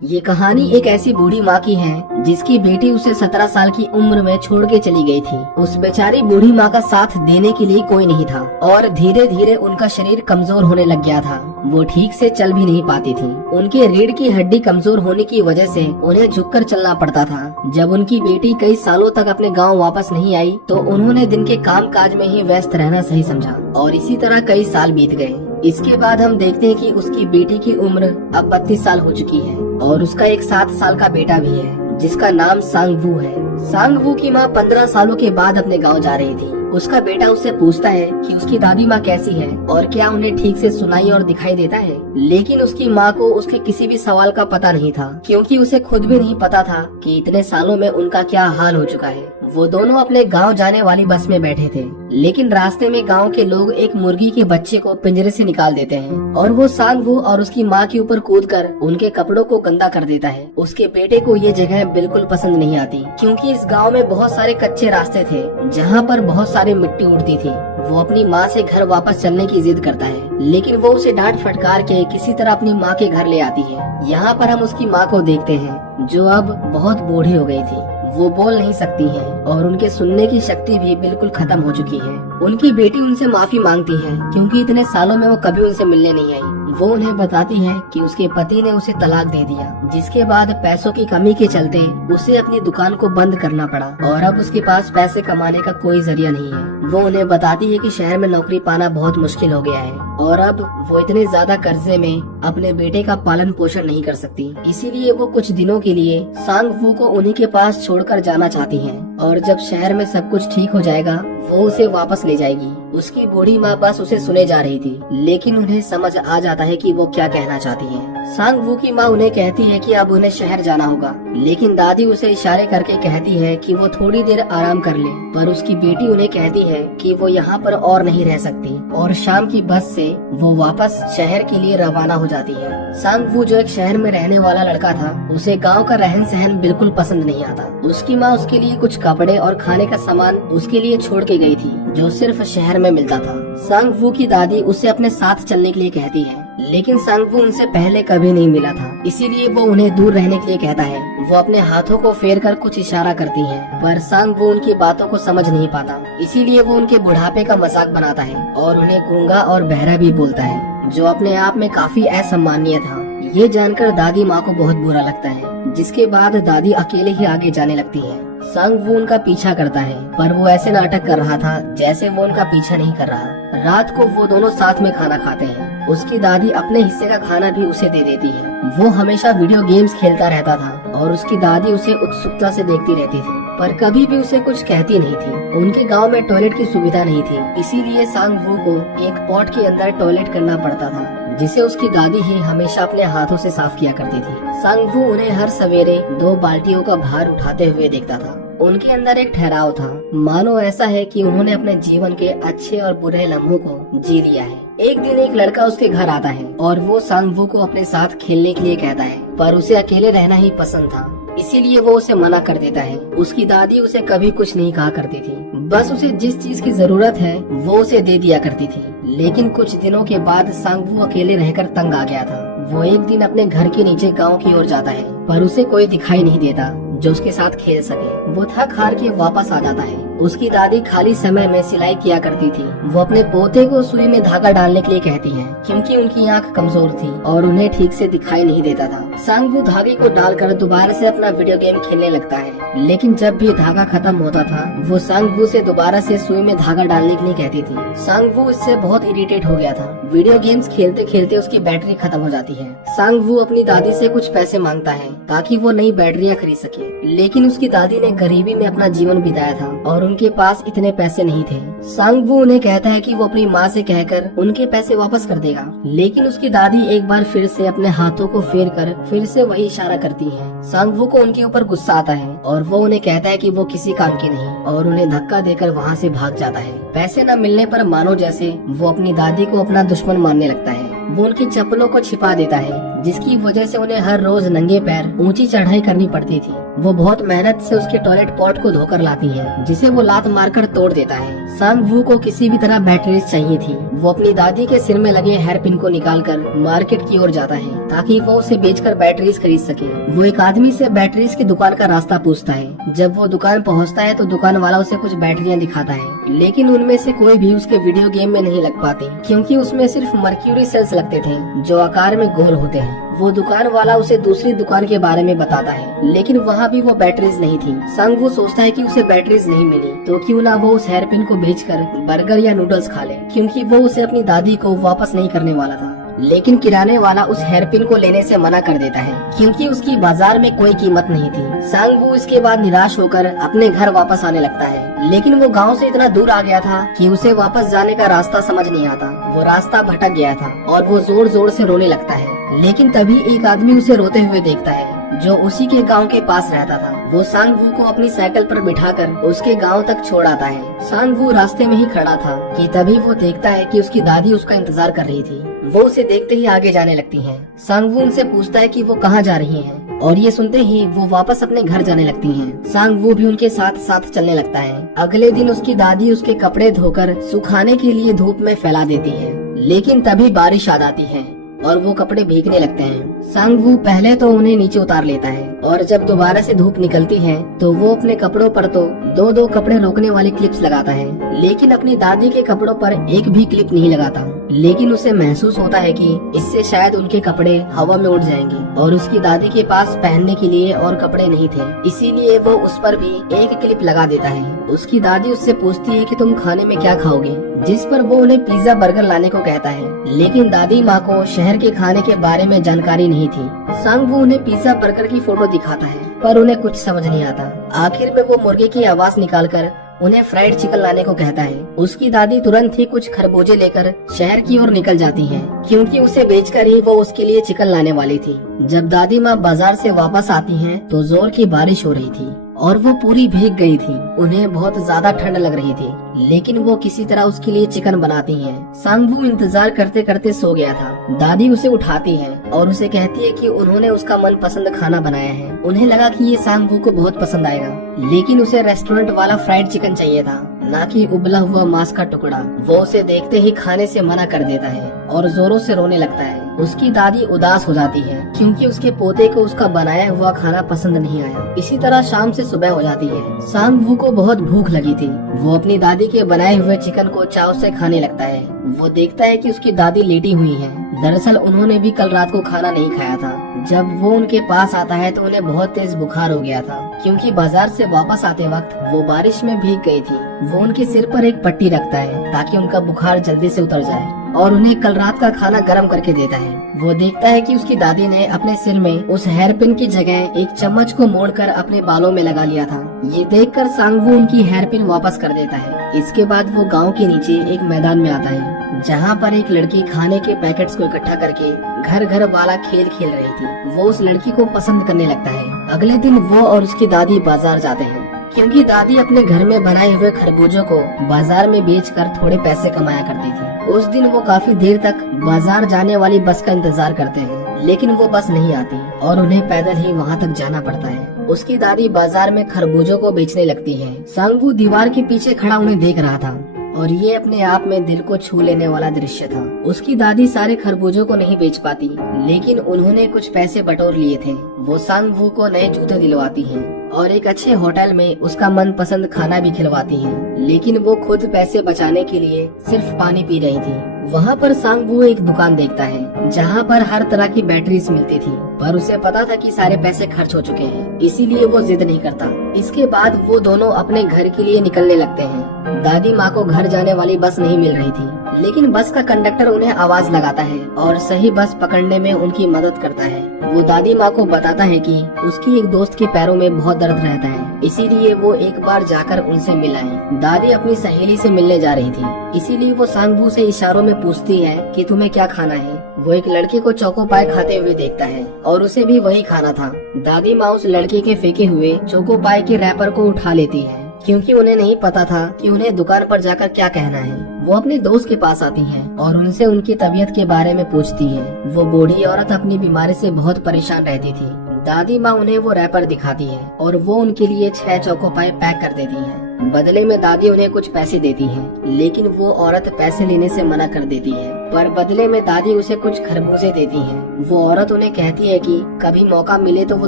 ये कहानी एक ऐसी बूढ़ी माँ की है जिसकी बेटी उसे 17 साल की उम्र में छोड़ के चली गई थी। उस बेचारी बूढ़ी माँ का साथ देने के लिए कोई नहीं था और धीरे धीरे उनका शरीर कमजोर होने लग गया था। वो ठीक से चल भी नहीं पाती थी। उनके रीढ़ की हड्डी कमजोर होने की वजह से उन्हें झुककर चलना पड़ता था। जब उनकी बेटी कई सालों तक अपने गाँव वापस नहीं आई तो उन्होंने दिन के काम काज में ही व्यस्त रहना सही समझा और इसी तरह कई साल बीत गए। इसके बाद हम देखते हैं कि उसकी बेटी की उम्र अब 32 साल हो चुकी है और उसका एक 7 साल का बेटा भी है जिसका नाम सांगवू है। सांगवू की माँ 15 सालों के बाद अपने गांव जा रही थी। उसका बेटा उससे पूछता है कि उसकी दादी माँ कैसी है और क्या उन्हें ठीक से सुनाई और दिखाई देता है, लेकिन उसकी माँ को उसके किसी भी सवाल का पता नहीं था क्योंकि उसे खुद भी नहीं पता था कि इतने सालों में उनका क्या हाल हो चुका है। वो दोनों अपने गांव जाने वाली बस में बैठे थे, लेकिन रास्ते में गांव के लोग एक मुर्गी के बच्चे को पिंजरे से निकाल देते हैं और वो सांगवू और उसकी माँ के ऊपर कूदकर उनके कपड़ों को गंदा कर देता है। उसके बेटे को ये जगह बिल्कुल पसंद नहीं आती क्योंकि इस गांव में बहुत सारे कच्चे रास्ते थे जहाँ पर बहुत सारी मिट्टी उड़ती थी। वो अपनी माँ से घर वापस चलने की जिद करता है, लेकिन वो उसे डांट फटकार के किसी तरह अपनी माँ के घर ले आती है। यहाँ पर हम उसकी माँ को देखते हैं जो अब बहुत बूढ़ी हो गई थी। वो बोल नहीं सकती है और उनके सुनने की शक्ति भी बिल्कुल खत्म हो चुकी है। उनकी बेटी उनसे माफी मांगती है क्योंकि इतने सालों में वो कभी उनसे मिलने नहीं आई। वो उन्हें बताती है कि उसके पति ने उसे तलाक दे दिया, जिसके बाद पैसों की कमी के चलते उसे अपनी दुकान को बंद करना पड़ा और अब उसके पास पैसे कमाने का कोई जरिया नहीं है। वो उन्हें बताती है कि शहर में नौकरी पाना बहुत मुश्किल हो गया है और अब वो इतने ज्यादा कर्जे में अपने बेटे का पालन पोषण नहीं कर सकती। इसीलिए वो कुछ दिनों के लिए सांगवू को उन्हीं के पास छोड़कर जाना चाहती है और जब शहर में सब कुछ ठीक हो जाएगा वो उसे वापस ले जाएगी। उसकी बूढ़ी माँ बस उसे सुने जा रही थी, लेकिन उन्हें समझ आ जाता है कि वो क्या कहना चाहती है। सांगवू की माँ उन्हें कहती है कि अब उन्हें शहर जाना होगा, लेकिन दादी उसे इशारे करके कहती है कि वो थोड़ी देर आराम कर ले। पर उसकी बेटी उन्हें कहती है कि वो यहाँ पर और नहीं रह सकती और शाम की बस से वो वापस शहर के लिए रवाना हो जाती है। सांगवू जो एक शहर में रहने वाला लड़का था, उसे गाँव का रहन सहन बिल्कुल पसंद नहीं आता। उसकी माँ उसके लिए कुछ कपड़े और खाने का सामान उसके लिए छोड़ के गई थी जो सिर्फ शहर में मिलता था। सांगवू की दादी उसे अपने साथ चलने के लिए कहती है, लेकिन सांगवू उनसे पहले कभी नहीं मिला था, इसीलिए वो उन्हें दूर रहने के लिए कहता है। वो अपने हाथों को फेर कर कुछ इशारा करती है, पर सांगवू उनकी बातों को समझ नहीं पाता, इसीलिए वो उनके बुढ़ापे का मजाक बनाता है और उन्हें गूंगा और बहरा भी बोलता है, जो अपने आप में काफी असम्मानीय था। ये जानकर दादी माँ को बहुत बुरा लगता है, जिसके बाद दादी अकेले ही आगे जाने लगती है। सांगवू उनका पीछा करता है, पर वो ऐसे नाटक कर रहा था जैसे वो उनका पीछा नहीं कर रहा। रात को वो दोनों साथ में खाना खाते हैं। उसकी दादी अपने हिस्से का खाना भी उसे दे देती है। वो हमेशा वीडियो गेम्स खेलता रहता था और उसकी दादी उसे उत्सुकता से देखती रहती थी, पर कभी भी उसे कुछ कहती नहीं थी। उनके गांव में टॉयलेट की सुविधा नहीं थी, इसीलिए सांगवू को एक पॉट के अंदर टॉयलेट करना पड़ता था, जिसे उसकी दादी ही हमेशा अपने हाथों से साफ किया करती थी। सांगवू उन्हें हर सवेरे 2 बाल्टियों का भार उठाते हुए देखता था। उनके अंदर एक ठहराव था, मानो ऐसा है कि उन्होंने अपने जीवन के अच्छे और बुरे लम्हों को जी लिया है। एक दिन एक लड़का उसके घर आता है और वो सांगवू को अपने साथ खेलने के लिए कहता है, पर उसे अकेले रहना ही पसंद था, इसीलिए वो उसे मना कर देता है। उसकी दादी उसे कभी कुछ नहीं कहा करती थी, बस उसे जिस चीज की जरूरत है वो उसे दे दिया करती थी। लेकिन कुछ दिनों के बाद सांगवू अकेले रहकर तंग आ गया था। वो एक दिन अपने घर के नीचे गांव की ओर जाता है, पर उसे कोई दिखाई नहीं देता जो उसके साथ खेल सके। वो थक हार के वापस आ जाता है। उसकी दादी खाली समय में सिलाई किया करती थी। वो अपने पोते को सुई में धागा डालने के लिए कहती है क्योंकि उनकी आंख कमजोर थी और उन्हें ठीक से दिखाई नहीं देता था। सांगवू धागे को डालकर दोबारा से अपना वीडियो गेम खेलने लगता है, लेकिन जब भी धागा खत्म होता था वो सांगवू से दोबारा से सुई में धागा डालने के लिए कहती थी। सांगवू इससे बहुत इरिटेट हो गया था। वीडियो गेम्स खेलते खेलते उसकी बैटरी खत्म हो जाती है। सांगवू अपनी दादी से कुछ पैसे मांगता है ताकि वो नई बैटरियां खरीद सके, लेकिन उसकी दादी ने गरीबी में अपना जीवन बिताया था और उनके पास इतने पैसे नहीं थे। सांगवू उन्हें कहता है कि वो अपनी माँ से कहकर उनके पैसे वापस कर देगा, लेकिन उसकी दादी एक बार फिर से अपने हाथों को फेर कर फिर से वही इशारा करती है। सांगवू को उनके ऊपर गुस्सा आता है और वो उन्हें कहता है कि वो किसी काम की नहीं और उन्हें धक्का देकर वहाँ से भाग जाता है। पैसे न मिलने पर मानो जैसे वो अपनी दादी को अपना दुश्मन मानने लगता है। वो उनकी चप्पलों को छिपा देता है, जिसकी वजह से उन्हें हर रोज नंगे पैर ऊंची चढ़ाई करनी पड़ती थी। वो बहुत मेहनत से उसके टॉयलेट पॉट को धोकर लाती है, जिसे वो लात मारकर तोड़ देता है। सांग वू को किसी भी तरह बैटरीज चाहिए थी। वो अपनी दादी के सिर में लगे हेयर पिन को निकालकर मार्केट की ओर जाता है ताकि वो उसे बेचकर बैटरीज खरीद सके। वो एक आदमी से बैटरीज की दुकान का रास्ता पूछता है। जब वो दुकान पहुंचता है तो दुकान वाला उसे कुछ बैटरियां दिखाता है, लेकिन उनमें से कोई भी उसके वीडियो गेम में नहीं लग पाती, क्योंकि उसमें सिर्फ मर्क्यूरी सेल्स लगते थे जो आकार में गोल होते हैं। वो दुकान वाला उसे दूसरी दुकान के बारे में बताता है, लेकिन वहाँ भी वो बैटरीज नहीं थी। सांग वो सोचता है कि उसे बैटरीज नहीं मिली तो क्यों ना वो उस हेयर पिन को बेचकर बर्गर या नूडल्स खा ले, क्योंकि वो उसे अपनी दादी को वापस नहीं करने वाला था। लेकिन किराने वाला उस हेयर पिन को लेने से मना कर देता है, क्योंकि उसकी बाजार में कोई कीमत नहीं थी। सांग वू इसके बाद निराश होकर अपने घर वापस आने लगता है, लेकिन वो गांव से इतना दूर आ गया था कि उसे वापस जाने का रास्ता समझ नहीं आता। वो रास्ता भटक गया था और वो जोर जोर से रोने लगता है। लेकिन तभी एक आदमी उसे रोते हुए देखता है जो उसी के गांव के पास रहता था। वो सांग वू को अपनी साइकिल पर बिठाकर उसके गांव तक छोड़ आता है। सांग वू रास्ते में ही खड़ा था कि तभी वो देखता है कि उसकी दादी उसका इंतजार कर रही थी। वो उसे देखते ही आगे जाने लगती हैं। सांग वू उनसे पूछता है कि वो कहाँ जा रही हैं, और ये सुनते ही वो वापस अपने घर जाने लगती हैं। सांग वू भी उनके साथ साथ चलने लगता है। अगले दिन उसकी दादी उसके कपड़े धोकर सुखाने के लिए धूप में फैला देती है, लेकिन तभी बारिश आ जाती है और वो कपड़े भीगने लगते हैं। सांग वू पहले तो उन्हें नीचे उतार लेता है, और जब दोबारा से धूप निकलती है तो वो अपने कपड़ों पर तो दो कपड़े रोकने वाली क्लिप्स लगाता है, लेकिन अपनी दादी के कपड़ों पर एक भी क्लिप नहीं लगाता। लेकिन उसे महसूस होता है कि इससे शायद उनके कपड़े हवा में उड़ जाएंगे, और उसकी दादी के पास पहनने के लिए और कपड़े नहीं थे, इसीलिए वो उस पर भी एक क्लिप लगा देता है। उसकी दादी उससे पूछती है कि तुम खाने में क्या खाओगे, जिस पर वो उन्हें पिज्जा बर्गर लाने को कहता है। लेकिन दादी माँ को शहर के खाने के बारे में जानकारी नहीं थी। सांग वू उन्हें पिज्जा बर्गर की फोटो दिखाता है, पर उन्हें कुछ समझ नहीं आता। आखिर में वो मुर्गे की आवाज निकालकर उन्हें फ्राइड चिकन लाने को कहता है। उसकी दादी तुरंत ही कुछ खरबूजे लेकर शहर की ओर निकल जाती हैं, क्योंकि उसे बेचकर ही वो उसके लिए चिकन लाने वाली थी। जब दादी माँ बाजार से वापस आती हैं, तो जोर की बारिश हो रही थी और वो पूरी भीग गई थी। उन्हें बहुत ज्यादा ठंड लग रही थी, लेकिन वो किसी तरह उसके लिए चिकन बनाती हैं। सांग वू इंतजार करते करते सो गया था। दादी उसे उठाती है और उसे कहती है कि उन्होंने उसका मनपसंद खाना बनाया है। उन्हें लगा कि ये सांग वू को बहुत पसंद आएगा, लेकिन उसे रेस्टोरेंट वाला फ्राइड चिकन चाहिए था, ना कि उबला हुआ मांस का टुकड़ा। वो उसे देखते ही खाने से मना कर देता है और जोरों से रोने लगता है। उसकी दादी उदास हो जाती है, क्योंकि उसके पोते को उसका बनाया हुआ खाना पसंद नहीं आया। इसी तरह शाम से सुबह हो जाती है। सांग वू को बहुत भूख लगी थी। वो अपनी दादी के बनाए हुए चिकन को चाव से खाने लगता है। वो देखता है कि उसकी दादी लेटी हुई है। दरअसल उन्होंने भी कल रात को खाना नहीं खाया था। जब वो उनके पास आता है तो उन्हें बहुत तेज बुखार हो गया था, क्योंकि बाजार से वापस आते वक्त वो बारिश में भीग गई थी। वो उनके सिर पर एक पट्टी रखता है ताकि उनका बुखार जल्दी से उतर जाए, और उन्हें कल रात का खाना गर्म करके देता है। वो देखता है कि उसकी दादी ने अपने सिर में उस हेयर पिन की जगह एक चम्मच को मोड़कर अपने बालों में लगा लिया था। ये देखकर सांग वू उनकी हेयर पिन वापस कर देता है। इसके बाद वो गांव के नीचे एक मैदान में आता है, जहाँ पर एक लड़की खाने के पैकेट्स को इकट्ठा करके घर घर वाला खेल खेल रही थी। वो उस लड़की को पसंद करने लगता है। अगले दिन वो और उसकी दादी बाजार जाते हैं, क्योंकि दादी अपने घर में बनाए हुए खरबूजों को बाजार में बेचकर थोड़े पैसे कमाया करती थी। उस दिन वो काफी देर तक बाजार जाने वाली बस का इंतजार करते हैं, लेकिन वो बस नहीं आती और उन्हें पैदल ही वहाँ तक जाना पड़ता है। उसकी दादी बाजार में खरबूजों को बेचने लगती है। सांग वू दीवार के पीछे खड़ा उन्हें देख रहा था, और ये अपने आप में दिल को छू लेने वाला दृश्य था। उसकी दादी सारे खरबूजों को नहीं बेच पाती, लेकिन उन्होंने कुछ पैसे बटोर लिए थे। वो सांग वू को नए जूते दिलवाती हैं और एक अच्छे होटल में उसका मनपसंद खाना भी खिलवाती हैं। लेकिन वो खुद पैसे बचाने के लिए सिर्फ पानी पी रही थी। वहाँ पर सांग वू एक दुकान देखता है, जहाँ पर हर तरह की बैटरीज मिलती थी, पर उसे पता था कि सारे पैसे खर्च हो चुके हैं, इसीलिए वो जिद नहीं करता। इसके बाद वो दोनों अपने घर के लिए निकलने लगते हैं। दादी माँ को घर जाने वाली बस नहीं मिल रही थी, लेकिन बस का कंडक्टर उन्हें आवाज लगाता है और सही बस पकड़ने में उनकी मदद करता है। वो दादी माँ को बताता है कि उसकी एक दोस्त के पैरों में बहुत दर्द रहता है, इसीलिए वो एक बार जाकर उनसे मिलाएं। दादी अपनी सहेली से मिलने जा रही थी, इसीलिए वो सांग वू से इशारों में पूछती है कि तुम्हें क्या खाना है। वो एक लड़के को चोको पाई खाते हुए देखता है और उसे भी वही खाना था। दादी माँ उस लड़के के फेंके हुए चोको पाई के रैपर को उठा लेती है, क्योंकि उन्हें नहीं पता था कि उन्हें दुकान पर जाकर क्या कहना है। वो अपने दोस्त के पास आती हैं और उनसे उनकी तबीयत के बारे में पूछती है। वो बूढ़ी औरत अपनी बीमारी से बहुत परेशान रहती थी। दादी माँ उन्हें वो रैपर दिखाती है और वो उनके लिए 6 चोको पाई पैक कर देती है। बदले में दादी उन्हें कुछ पैसे देती है, लेकिन वो औरत पैसे लेने से मना कर देती है। पर बदले में दादी उसे कुछ खरबूजे देती है। वो औरत उन्हें कहती है कि कभी मौका मिले तो वो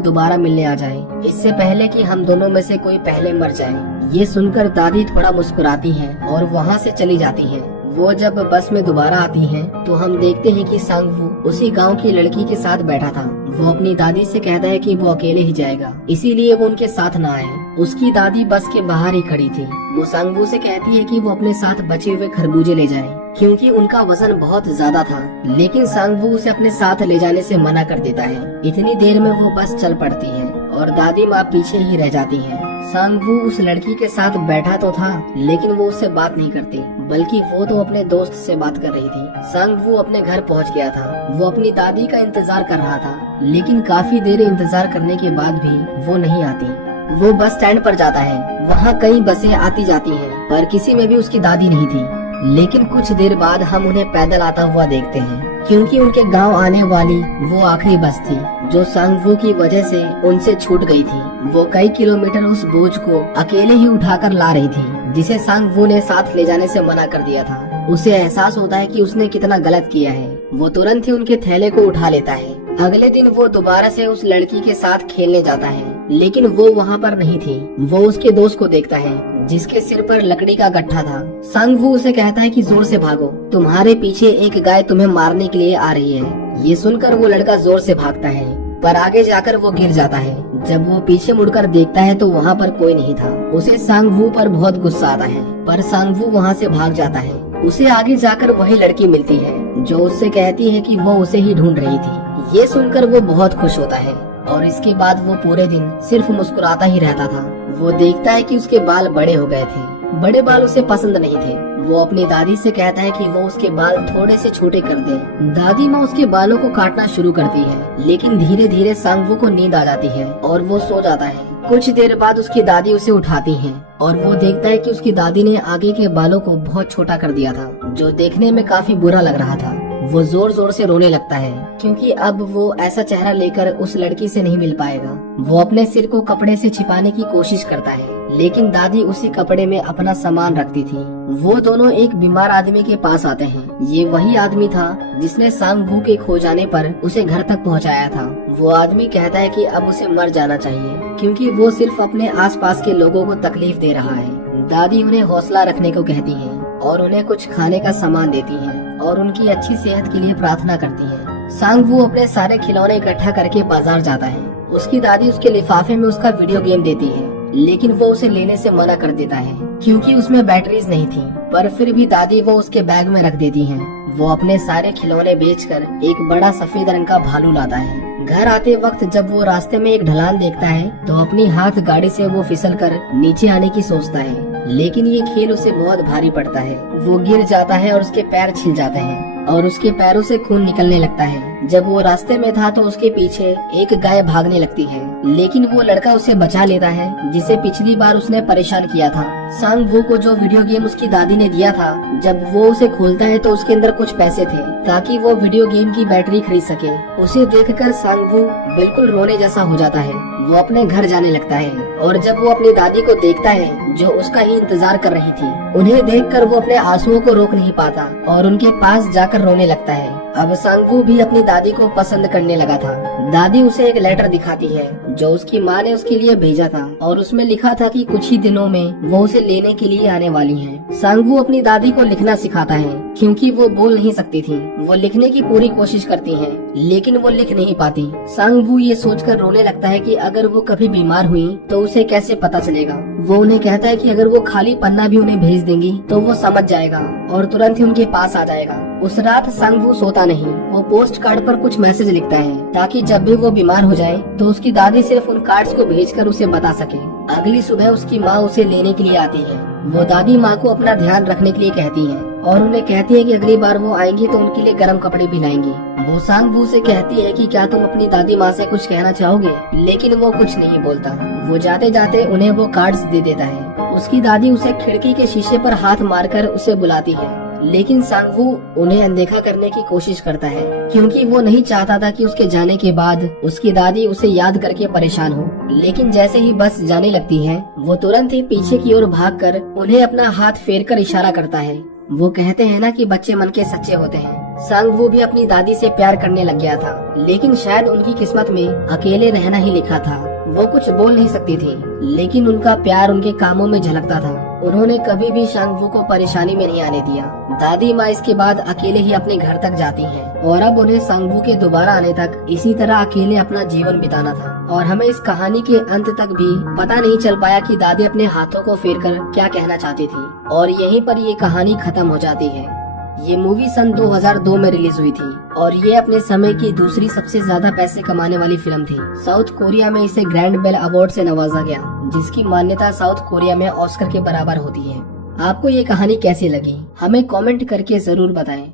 दोबारा मिलने आ जाए, इससे पहले कि हम दोनों में से कोई पहले मर जाए। ये सुनकर दादी थोड़ा मुस्कुराती है और वहाँ से चली जाती है। वो जब बस में दोबारा आती हैं, तो हम देखते हैं कि सांगवू उसी गांव की लड़की के साथ बैठा था। वो अपनी दादी से कहता है कि वो अकेले ही जाएगा, इसीलिए वो उनके साथ ना आए। उसकी दादी बस के बाहर ही खड़ी थी। वो सांगवू से कहती है कि वो अपने साथ बचे हुए खरबूजे ले जाए, क्योंकि उनका वजन बहुत ज्यादा था। लेकिन सांगवू उसे अपने साथ ले जाने से मना कर देता है। इतनी देर में वो बस चल पड़ती है और दादी माँ पीछे ही रह जाती है। सांगवू उस लड़की के साथ बैठा तो था, लेकिन वो उससे बात नहीं करती, बल्कि वो तो अपने दोस्त से बात कर रही थी। सांगवू अपने घर पहुंच गया था। वो अपनी दादी का इंतजार कर रहा था, लेकिन काफी देर इंतजार करने के बाद भी वो नहीं आती। वो बस स्टैंड पर जाता है। वहाँ कई बसें आती जाती हैं, पर किसी में भी उसकी दादी नहीं थी। लेकिन कुछ देर बाद हम उन्हें पैदल आता हुआ देखते हैं, क्योंकि उनके गांव आने वाली वो आखिरी बस थी जो सांगवू की वजह से उनसे छूट गई थी। वो कई किलोमीटर उस बोझ को अकेले ही उठाकर ला रही थी, जिसे सांगवू ने साथ ले जाने से मना कर दिया था। उसे एहसास होता है कि उसने कितना गलत किया है। वो तुरंत ही उनके थैले को उठा लेता है। अगले दिन वो दोबारा से उस लड़की के साथ खेलने जाता है, लेकिन वो वहाँ पर नहीं थी। वो उसके दोस्त को देखता है, जिसके सिर पर लकड़ी का गट्ठा था। सांगवू उसे कहता है कि जोर से भागो, तुम्हारे पीछे एक गाय तुम्हें मारने के लिए आ रही है। ये सुनकर वो लड़का जोर से भागता है, पर आगे जाकर वो गिर जाता है। जब वो पीछे मुड़कर देखता है तो वहाँ पर कोई नहीं था। उसे सांगवू पर बहुत गुस्सा आता है, पर सांगवू वहाँ से भाग जाता है। उसे आगे जाकर वही लड़की मिलती है जो उससे कहती है कि वो उसे ही ढूंढ रही थी। ये सुनकर वो बहुत खुश होता है और इसके बाद वो पूरे दिन सिर्फ मुस्कुराता ही रहता था। वो देखता है कि उसके बाल बड़े हो गए थे। बड़े बाल उसे पसंद नहीं थे। वो अपनी दादी से कहता है कि वो उसके बाल थोड़े से छोटे कर दे। दादी माँ उसके बालों को काटना शुरू करती है, लेकिन धीरे धीरे सांगवू को नींद आ जाती है और वो सो जाता है। कुछ देर बाद उसकी दादी उसे उठाती है और वो देखता है कि उसकी दादी ने आगे के बालों को बहुत छोटा कर दिया था, जो देखने में काफी बुरा लग रहा था। वो जोर जोर से रोने लगता है, क्योंकि अब वो ऐसा चेहरा लेकर उस लड़की से नहीं मिल पाएगा। वो अपने सिर को कपड़े से छिपाने की कोशिश करता है, लेकिन दादी उसी कपड़े में अपना सामान रखती थी। वो दोनों एक बीमार आदमी के पास आते हैं। ये वही आदमी था जिसने सांगवू के खो जाने पर उसे घर तक पहुंचाया था। वो आदमी कहता है कि अब उसे मर जाना चाहिए, क्योंकि वो सिर्फ अपने आसपास के लोगों को तकलीफ दे रहा है। दादी उन्हें हौसला रखने को कहती है और उन्हें कुछ खाने का सामान देती है और उनकी अच्छी सेहत के लिए प्रार्थना करती है। सांगवू अपने सारे खिलौने इकट्ठा करके बाजार जाता है। उसकी दादी उसके लिफाफे में उसका वीडियो गेम देती है, लेकिन वो उसे लेने से मना कर देता है, क्योंकि उसमें बैटरीज नहीं थी। पर फिर भी दादी वो उसके बैग में रख देती है। वो अपने सारे खिलौने बेचकर एक बड़ा सफेद रंग का भालू लाता है। घर आते वक्त जब वो रास्ते में एक ढलान देखता है, तो अपनी हाथ गाड़ी से वो फिसलकर नीचे आने की सोचता है, लेकिन ये खेल उसे बहुत भारी पड़ता है। वो गिर जाता है और उसके पैर छिल जाते हैं और उसके पैरों से खून निकलने लगता है। जब वो रास्ते में था तो उसके पीछे एक गाय भागने लगती है, लेकिन वो लड़का उसे बचा लेता है, जिसे पिछली बार उसने परेशान किया था। सांगवू को जो वीडियो गेम उसकी दादी ने दिया था, जब वो उसे खोलता है तो उसके अंदर कुछ पैसे थे, ताकि वो वीडियो गेम की बैटरी खरीद सके। उसे देखकर सांगवू बिल्कुल रोने जैसा हो जाता है। वो अपने घर जाने लगता है और जब वो अपनी दादी को देखता है जो उसका ही इंतजार कर रही थी, उन्हें देखकर वो अपने आंसुओं को रोक नहीं पाता और उनके पास जाकर रोने लगता है। अब सांगवू भी अपनी दादी को पसंद करने लगा था। दादी उसे एक लेटर दिखाती है जो उसकी माँ ने उसके लिए भेजा था और उसमें लिखा था कि कुछ ही दिनों में वो उसे लेने के लिए आने वाली हैं। सांगवू अपनी दादी को लिखना सिखाता है, क्योंकि वो बोल नहीं सकती थी। वो लिखने की पूरी कोशिश करती है, लेकिन वो लिख नहीं पाती। सांगवू ये सोचकर रोने लगता है कि अगर वो कभी बीमार हुई तो उसे कैसे पता चलेगा। वो उन्हें कहता है कि अगर वो खाली पन्ना भी उन्हें भेज देंगी तो वो समझ जाएगा और तुरंत ही उनके पास आ जाएगा। उस रात सांगवू सोता नहीं। वो पोस्ट कार्ड पर कुछ मैसेज लिखता है, ताकि जब भी वो बीमार हो जाए तो उसकी दादी सिर्फ उन कार्ड्स को भेजकर उसे बता सके। अगली सुबह उसकी माँ उसे लेने के लिए आती है। वो दादी माँ को अपना ध्यान रखने के लिए कहती है और उन्हें कहती है कि अगली बार वो आएंगी तो उनके लिए गर्म कपड़े भी लाएंगी। वो सांगवू से कहती है कि क्या तुम अपनी दादी माँ से कुछ कहना चाहोगे, लेकिन वो कुछ नहीं बोलता। वो जाते जाते उन्हें वो कार्ड्स दे देता है। उसकी दादी उसे खिड़की के शीशे पर हाथ मारकर उसे बुलाती है, लेकिन सांगवू उन्हें अनदेखा करने की कोशिश करता है, क्योंकि वो नहीं चाहता था कि उसके जाने के बाद उसकी दादी उसे याद करके परेशान हो। लेकिन जैसे ही बस जाने लगती है, वो तुरंत ही पीछे की ओर भागकर उन्हें अपना हाथ फेरकर इशारा करता है। वो कहते हैं ना कि बच्चे मन के सच्चे होते हैं। सांगवू भी अपनी दादी से प्यार करने लग गया था, लेकिन शायद उनकी किस्मत में अकेले रहना ही लिखा था। वो कुछ बोल नहीं सकती थी, लेकिन उनका प्यार उनके कामों में झलकता था। उन्होंने कभी भी सांगवू को परेशानी में नहीं आने दिया। दादी माँ इसके बाद अकेले ही अपने घर तक जाती हैं, और अब उन्हें सांगवू के दोबारा आने तक इसी तरह अकेले अपना जीवन बिताना था। और हमें इस कहानी के अंत तक भी पता नहीं चल पाया कि दादी अपने हाथों को फेरकर क्या कहना चाहती थी, और यहीं पर ये कहानी खत्म हो जाती है। ये मूवी सन 2002 में रिलीज हुई थी, और ये अपने समय की दूसरी सबसे ज्यादा पैसे कमाने वाली फिल्म थी। साउथ कोरिया में इसे ग्रैंड बेल अवार्ड से नवाजा गया, जिसकी मान्यता साउथ कोरिया में ऑस्कर के बराबर होती है। आपको ये कहानी कैसी लगी, हमें कमेंट करके जरूर बताएं।